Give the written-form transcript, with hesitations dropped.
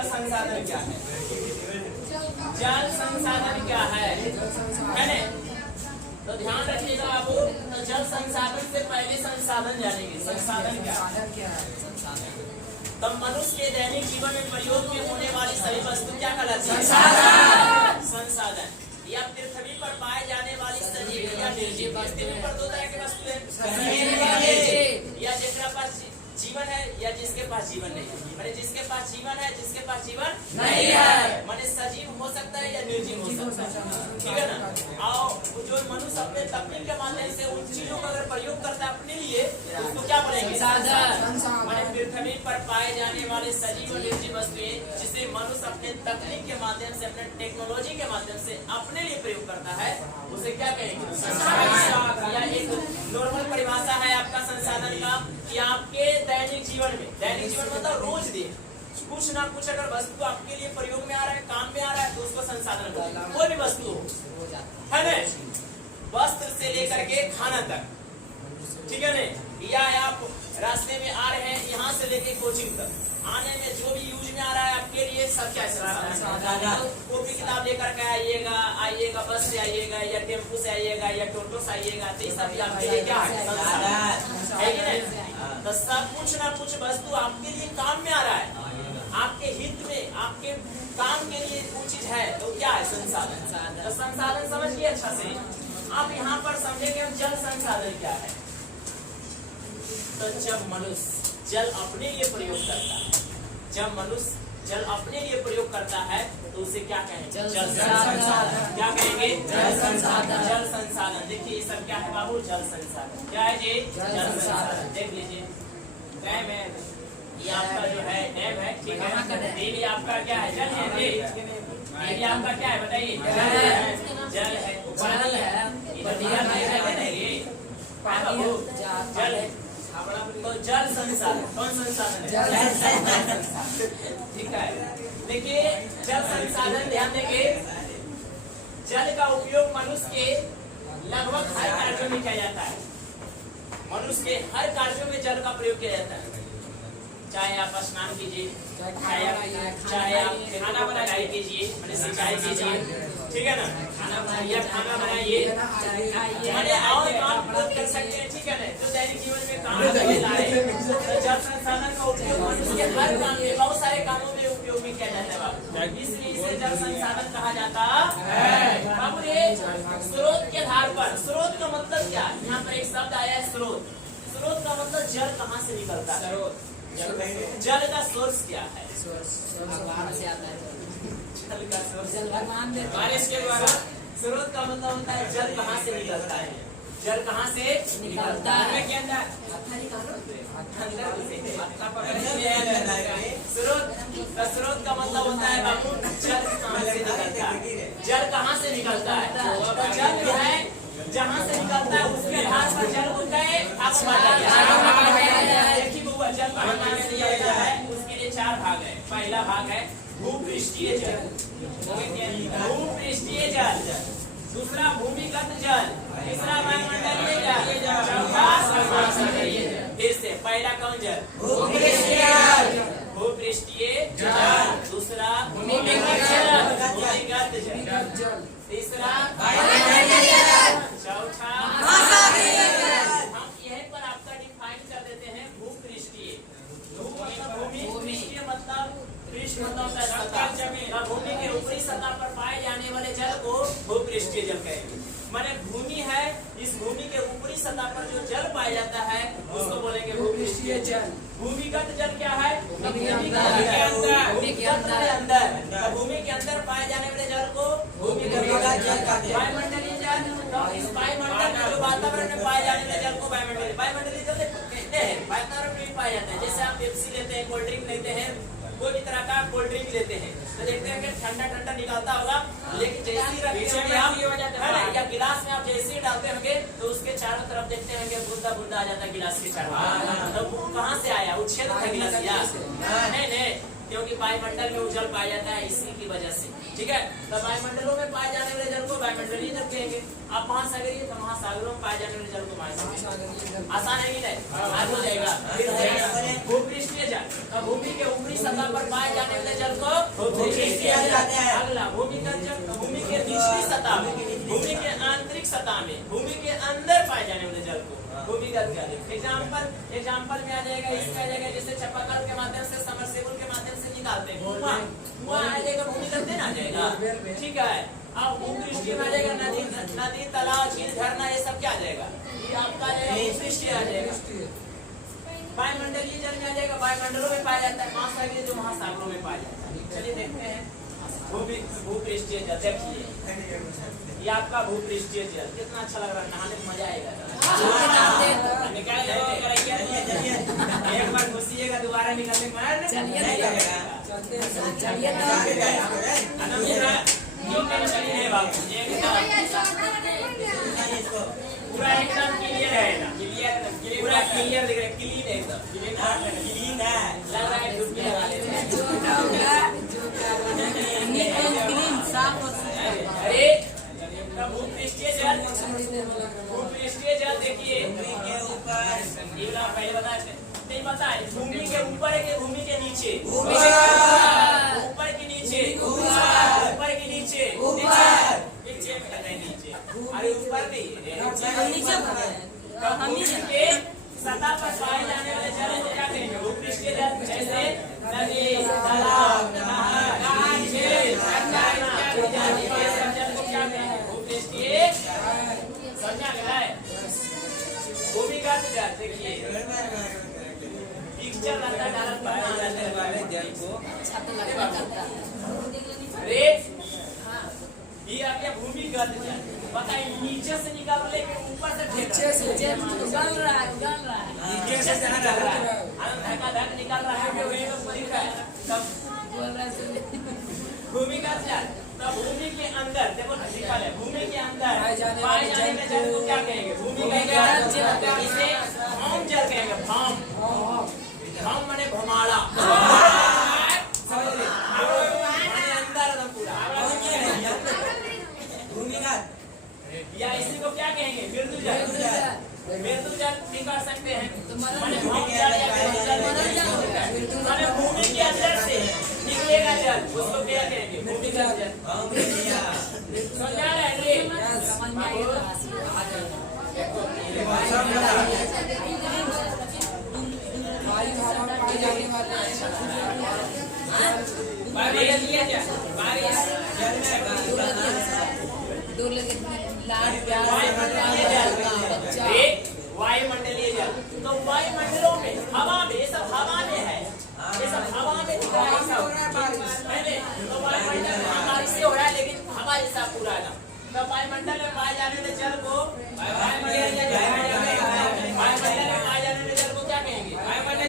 जल संसाधन क्या है? जल संसाधन क्या है ना? तो ध्यान रखिएगा बाबू। तो जल संसाधन से पहले संसाधन जानेंगे। संसाधन क्या है? तब मनुष्य के दैनिक जीवन में प्रयोग में होने वाली सभी वस्तु क्या कहलाती है? संसाधन। या पृथ्वी पर पाए जाने वाली सजीव या निर्जीव। पृथ्वी पर दो तरह के वस्तु है, या जिसके पास जीवन है या जिसके पास जीवन नहीं है। माने जिसके पास जीवन है, जिसके पास जीवन नहीं है। माने सजीव हो सकता है या निर्जीव हो सकता है, ठीक है ना। और जो मनुष्य अपने तकनीक के माध्यम से उन चीजों का अगर प्रयोग करता है अपने लिए, तो उसको क्या बोलेंगे? माने पृथ्वी पर पाए जाने वाले सजीव और निर्जीव वस्तुएं जिसे मनुष्य अपने तकनीक के माध्यम से, अपने टेक्नोलॉजी के माध्यम से अपने लिए प्रयोग करता है, उसे क्या कहेंगे? संसाधन। या एक नॉर्मल परिभाषा है आपका संसाधन का कि आपके दैनिक जीवन में, दैनिक जीवन मतलब रोज दिन कुछ ना कुछ अगर वस्तु आपके लिए प्रयोग में आ रहा है, काम में आ रहा है, तो उसको संसाधन बोलते हैं। कोई भी वस्तु हो, है ना, वस्त्र से लेकर के खाना तक, ठीक है ना। या आप रास्ते में आ रहे हैं, यहाँ से लेके कोचिंग तक आने में जो भी यूज में आ रहा है आपके लिए, सब क्या संसाधन। कॉपी किताब लेकर के आइएगा, बस से आइएगा या टेम्पो से आइएगा या टोटो से आइएगा, तो सब आपके लिए क्या है? संसाधन है कि नहीं? तो सब कुछ ना कुछ वस्तु आपके लिए काम में आ रहा है, आपके हित में, आपके काम के लिए वो चीज है, तो क्या है? संसाधन। तो संसाधन समझिए अच्छा से। आप यहाँ पर समझेंगे जल संसाधन क्या है। तो जब मनुष्य जल अपने लिए प्रयोग करता है, जब मनुष्य जल अपने लिए प्रयोग करता है, तो उसे क्या कहेंगे? जल संसाधन। क्या कहेंगे? जल संसाधन। जल संसाधन। देखिए ये सब क्या है बाबू? जल संसाधन। क्या है जी? जल संसाधन। देख लीजिए डैम है, ये आपका जो है डैम है, ठीक है। ये आपका क्या है? जल है। ये आपका क्या है बताइए? जल है। जल है, बादल है, जल है। तो जल संसाधन कौन संसाधन है? जल संसाधन, ठीक है। देखिए जल संसाधन, ध्यान देंगे, जल का उपयोग मनुष्य के लगभग हर कार्यों में किया जाता है। मनुष्य के हर कार्यों में जल का प्रयोग किया जाता है। चाहे आप स्नान कीजिए, चाहे आप खाना बनाई कीजिए, मैंने सिंचाई कीजिए, ठीक है ना, खाना बनाइए, खाना बनाइए, मैंने और काम कर सकते हैं, ठीक है ना। तो दैनिक जीवन में काम तो जल संसाधन का उपयोग मनुष्य के हर काम में, बहुत सारे कामों में उपयोग में किया जाता है, इसलिए इसे जल संसाधन कहा जाता है। बाबू ये स्रोत के आधार पर, स्रोत का मतलब क्या? यहाँ पर एक शब्द आया है स्रोत। स्रोत का मतलब जल कहाँ से निकलता है? जल का सोर्स क्या है? भगवान से आता है जल का सोर्स, जल भगवान देते हैं। बारिश के द्वारा। स्रोत का मतलब होता है जल कहाँ से निकलता है? जल कहाँ से निकलता है? के अंदर स्रोत का मतलब होता है बाबू जल कहाँ से निकलता है। जल कहाँ से निकलता है? जल जो है जहाँ से निकलता है उसके आधार पर जल को गए जल है। उसके लिए चार भाग है। पहला भाग है भूपृष्ठीय जल, भूपृष्ठीय जल, दूसरा भूमिगत जल, तीसरा वायुमंडलीय जल, चौथा समुद्रीय जल। फिर से पहला कौन जल? भूपृष्ठीय जल, दूसरा भूमिगत जल, तीसरा वायुमंडलीय जल, चौथा समुद्रीय जल। हम यहीं पर आपका डिफाइन कर देते हैं भूपृष्ठीय। भूमि, पृष्ठीय मतलब पृष्ठ मतलब सतह, जमीन। भूमि के ऊपरी सतह पर पाए जाने वाले जल को भूपृष्ठीय जल कहेंगे। माने भूमि है, इस भूमि के ऊपरी सतह पर जो जल पाया जाता है उसको बोलेंगे भूपृष्ठीय जल। भूमिगत जल क्या है? भूमि के अंदर, भूमि के अंदर पाए जाने वाले जल को भूमिगत जल कहते हैं। वायुमंडलीय जल, तो इस वायुमंडल में जो वातावरण में पाए जाने वाले जल को वायुमंडलीय जल कहते हैं। वातावरण में पाया जाता है। जैसे आप पेप्सी लेते हैं, कोल्ड ड्रिंक लेते हैं, कोई भी तरह का कोल्ड ड्रिंक लेते हैं, तो देखते हैं कि ठंडा ठंडा निकलता होगा, लेकिन जैसे ही रखेंगे आप या गिलास में आप जैसे ही डालते होंगे तो उसके चारों तरफ देखते होंगे बूंदा बूंदा आ जाता है गिलास के चारों। तो वो कहाँ से आया? उच्छेद था गिलास? नहीं, क्योंकि वायुमंडल में वो जल पाया जाता है इसी की वजह से। ठीक है, तो वायुमंडलों में पाए जाने वाले जल को वायुमंडलीय जल कहेंगे। अब महासागरीय तो महासागरों में पाए जाने वाले जल को महासागरीय। आसान है कि नहीं? आसान हो जाएगा। फिर भूपृष्ठीय जल, भूमि के ऊपरी सतह पर पाए जाने वाले जल को भूपृष्ठीय जल। अगला भूमिगत जल, भूमि के निचली सतह में, भूमि के आंतरिक सतह में, भूमि के अंदर पाए जाने वाले जल को भूमिगत जल। एग्जाम्पल में आ जाएगा, इसका आ जाएगा जैसे चापाकल के माध्यम से, समरसेबुल के माध्यम से निकालते हैं कुआं आ जाएगा, भूमिगत में आ जाएगा। ठीक है, अब भूपृष्ठीय में आ जाएगा नदी तालाब झील झरना, ये सब क्या आ जाएगा? ये आपका आ जाएगा भूपृष्ठीय आ जाएगा। वायुमंडलीय जल में आ जाएगा, वायुमंडलों में पाया जाता है। महासागरीय जो महासागरों में पाया जाता है। चलिए देखते हैं भूपृष्ठीय जल। देखिए ये आपका भूपृष्ठीय जल कितना अच्छा लग रहा है, नहाने में मजा आएगा। निकाल एक बार घुसिएगा, दोबारा निकलने में पूरा एकदम क्लियर है, पूरा क्लियर दिख रहा है, क्लीन है एकदम, क्लीन है, लग रहा है डुबकी लगा लेते हैं। अरे भूपृष्ठीय जल, भूपृष्ठीय जल देखिए पहले बताए नहीं बताए, भूमि के ऊपर के भूमि के नीचे, ऊपर के नीचे, ऊपर के नीचे, नीचे, अरे ऊपर नहीं, भूमि के सतह पर पाए जाने वाले जल को क्या कहेंगे? भूपृष्ठीय जल। जैसे नदी, तालाब, नहर, झील, झरना इत्यादि जल को क्या कहेंगे? भूपृष्ठीय। समझा गया है? भूमिगत जल देखिए पिक्चर लगता है, डालत पर जल को अरे ये आ गया भूमिगत जल। बताइए नीचे से निकाल लेके ऊपर से नीचे से गल रहा है नीचे से निकल रहा है, धक निकल रहा है, वही तो दिख रहा है। तब भूमिगत जल, तब भूमि के अंदर देखो निकाल है, भूमि के अंदर पाए जाने वाले जल को क्या कहेंगे? भूमिगत जल। इसे भौम जल कहेंगे। भौम माने भमाड़ा, अंदर पूरा भूमिगत। या इसी को क्या कहेंगे? मृदु जल। मृदु जल भी कर सकते हैं, माने भौम जल या मृदु जल, माने भूमि के अंदर से निकलेगा जल, उसको क्या कहेंगे? भूमिगत जल। समझा रहे हैं? वायुमंडलीय जल, तो वायुमंडलों में, हवा में, ये सब हवा में है, ये सब हवा में दिख रहा है सब। पहले तो वायुमंडल में बारिश से हो रहा है, लेकिन हवा जैसा पूरा ना, तो वायुमंडल में पाए जाने वाले जल को वायुमंडलीय जल